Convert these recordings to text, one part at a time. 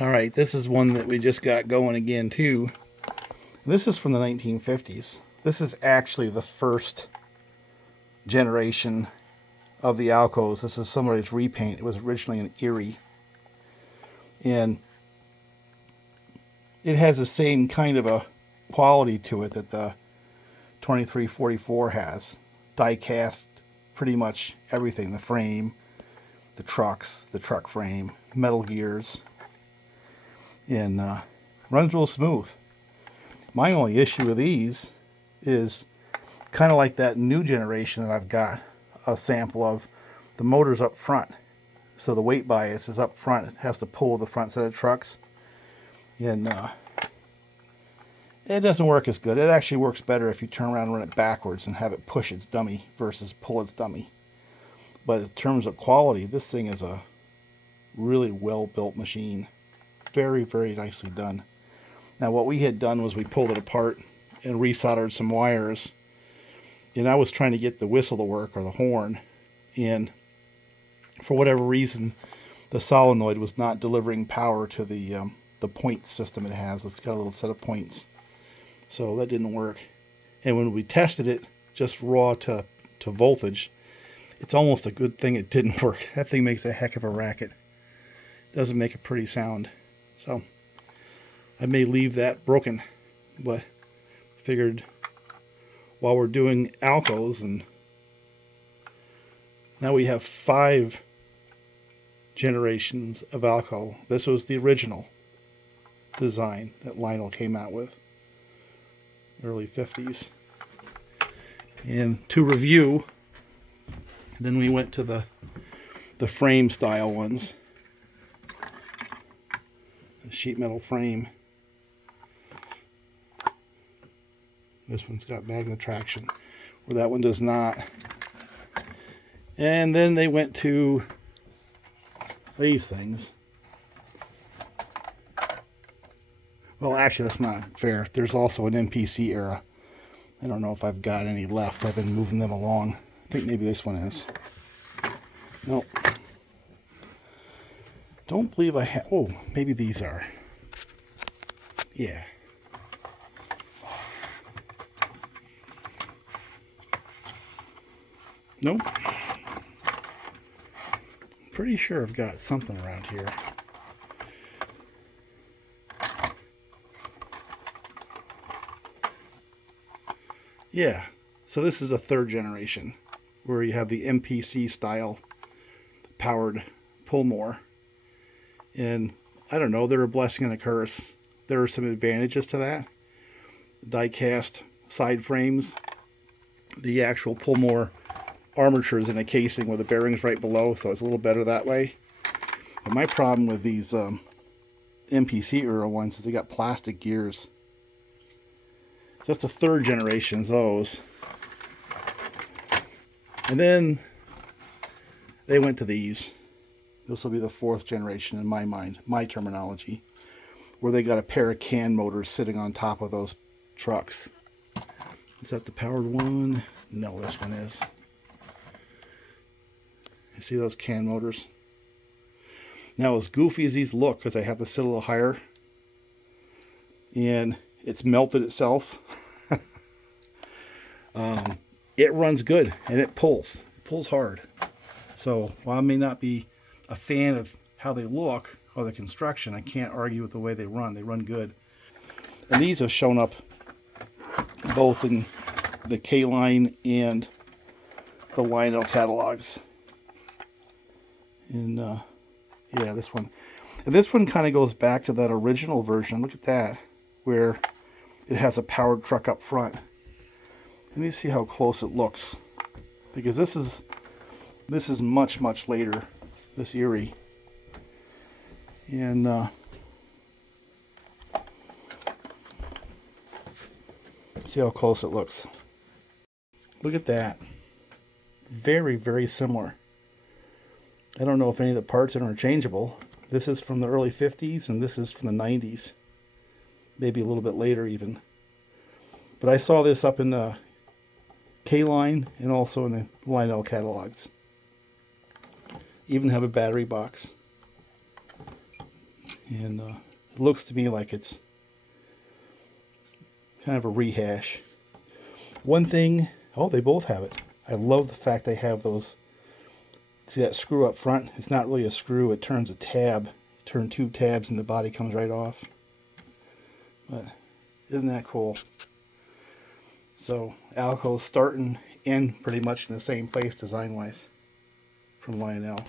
All right, this is one that we just got going again too. This is from the 1950s. This is actually the first generation of the ALCO'S. This is somebody's repaint. It was originally an Erie. And it has the same kind of a quality to it that the 2344 has. Die cast pretty much everything. The frame, the trucks, the truck frame, metal gears. And runs real smooth. My only issue with these is kind of like that new generation that I've got a sample of. The motor's up front. So the weight bias is up front. It has to pull the front set of trucks. And it doesn't work as good. It actually works better if you turn around and run it backwards and have it push its dummy versus pull its dummy. But in terms of quality, this thing is a really well-built machine. Very, very nicely done. Now what we had done was we pulled it apart and resoldered some wires. And I was trying to get the whistle to work, or the horn. And for whatever reason, the solenoid was not delivering power to the point system it has. It's got a little set of points. So that didn't work. And when we tested it, just raw to voltage, it's almost a good thing it didn't work. That thing makes a heck of a racket. Doesn't make a pretty sound. So I may leave that broken, but figured while we're doing ALCO'S, and now we have 5 generations of ALCO. This was the original design that Lionel came out with, early 50s. And to review, then we went to the frame style ones. The sheet metal frame. This one's got magnet traction, where that one does not. And then they went to these things. Well, actually, that's not fair. There's also an MPC era. I don't know if I've got any left. I've been moving them along. I think maybe this one is. Nope. Don't believe I have. Oh, maybe these are. Yeah. Nope. Pretty sure I've got something around here. Yeah. So this is a 3rd generation, where you have the MPC style powered pull more. And I don't know, they're a blessing and a curse. There are some advantages to that. Die cast side frames, the actual pull more armature is in a casing with the bearings right below, so it's a little better that way. But my problem with these MPC era ones is they got plastic gears. Just the 3rd generation of those. And then they went to these. This will be the 4th generation in my mind, my terminology, where they got a pair of can motors sitting on top of those trucks. Is that the powered one? No, this one is. You see those can motors? Now, as goofy as these look, because I have to sit a little higher, and it's melted itself, it runs good, and it pulls. It pulls hard. So while I may not be a fan of how they look or the construction, I can't argue with the way they run. They run good. And these have shown up both in the K-Line and the Lionel catalogs. And yeah, this one. And this one kind of goes back to that original version. Look at that, where it has a powered truck up front. Let me see how close it looks, because this is much, much later, this Erie. And see how close it looks. Look at that. Very, very similar. I don't know if any of the parts are interchangeable. This is from the early 50s, and this is from the 90s. Maybe a little bit later even. But I saw this up in the K-Line and also in the Lionel catalogs. Even have a battery box. And it looks to me like it's kind of a rehash. One thing, oh, they both have it. I love the fact they have those. See that screw up front? It's not really a screw, it turns a tab. Turn 2 tabs and the body comes right off. But isn't that cool? So ALCO'S start and end pretty much in the same place design-wise from Lionel.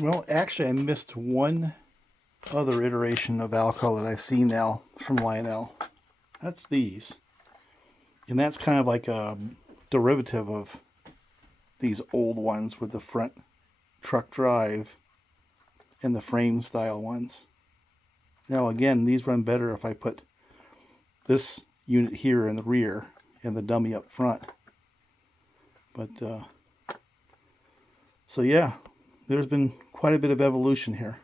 Well, actually, I missed one other iteration of ALCO that I've seen now from Lionel. That's these. And that's kind of like a derivative of these old ones with the front truck drive and the frame style ones. Now, again, these run better if I put this unit here in the rear and the dummy up front. But, so yeah, there's been quite a bit of evolution here.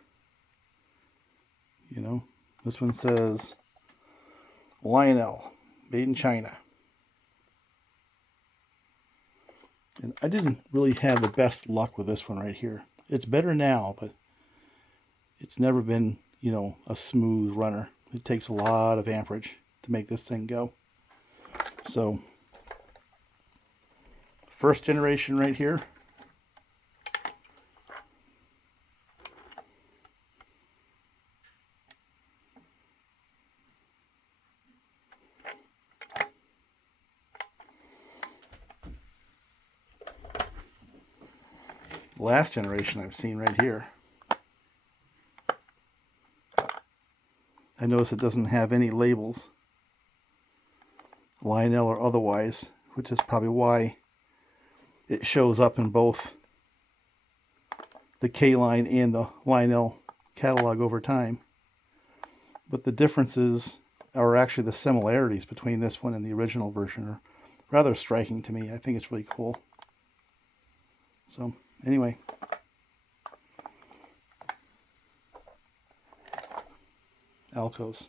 You know, this one says Lionel, made in China. And I didn't really have the best luck with this one right here. It's better now, but it's never been, you know, a smooth runner. It takes a lot of amperage to make this thing go. So, first generation right here. Last generation I've seen right here. I notice it doesn't have any labels, Lionel or otherwise, which is probably why it shows up in both the K-line and the Lionel catalog over time. But the differences, or actually the similarities between this one and the original version, are rather striking to me. I think it's really cool. So, anyway. ALCO'S.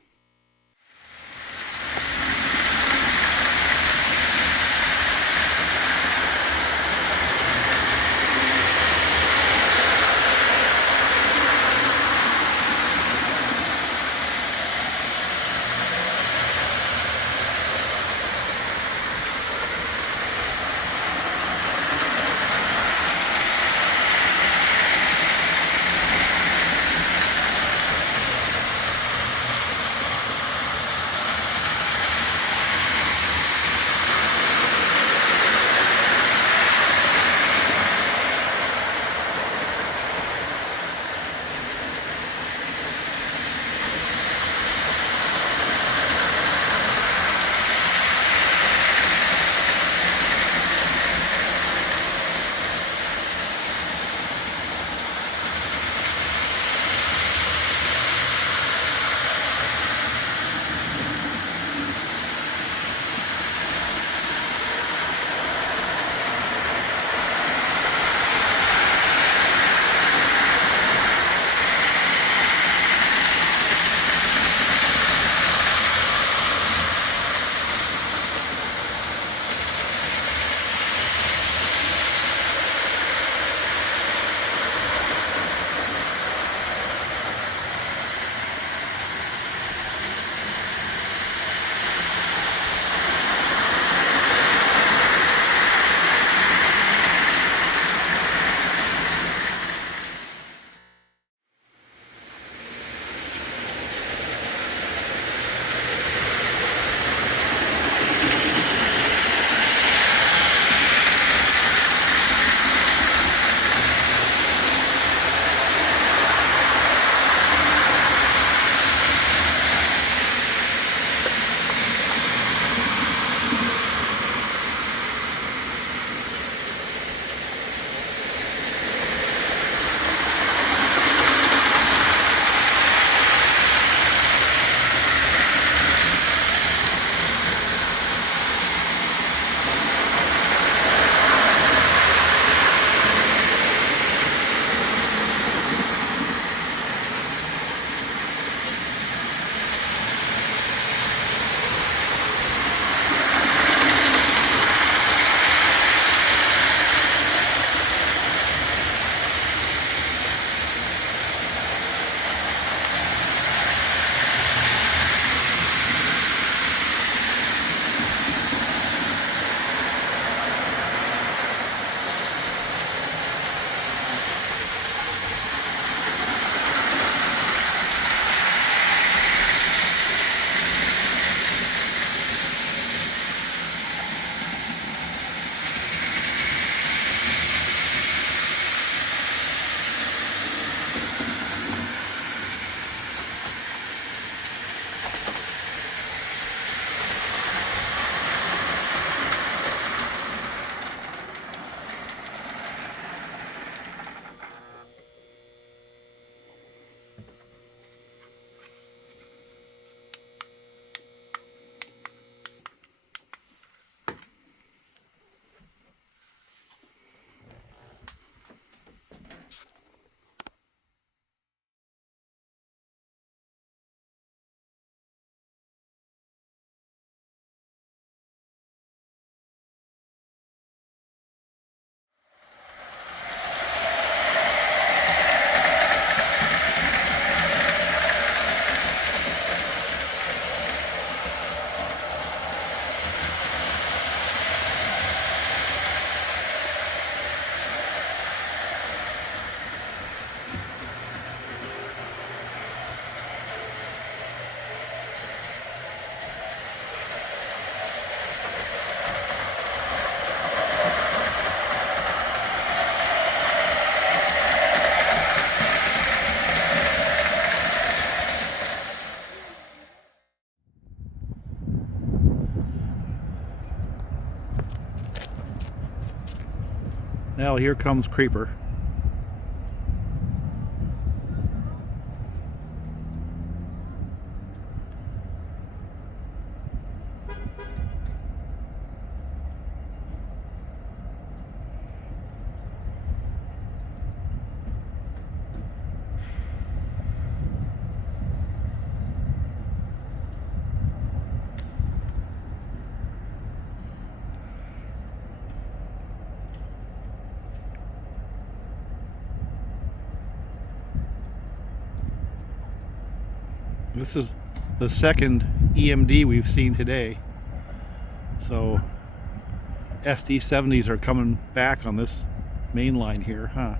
Now here comes Creeper. This is the second EMD we've seen today. So SD70s are coming back on this main line here, huh?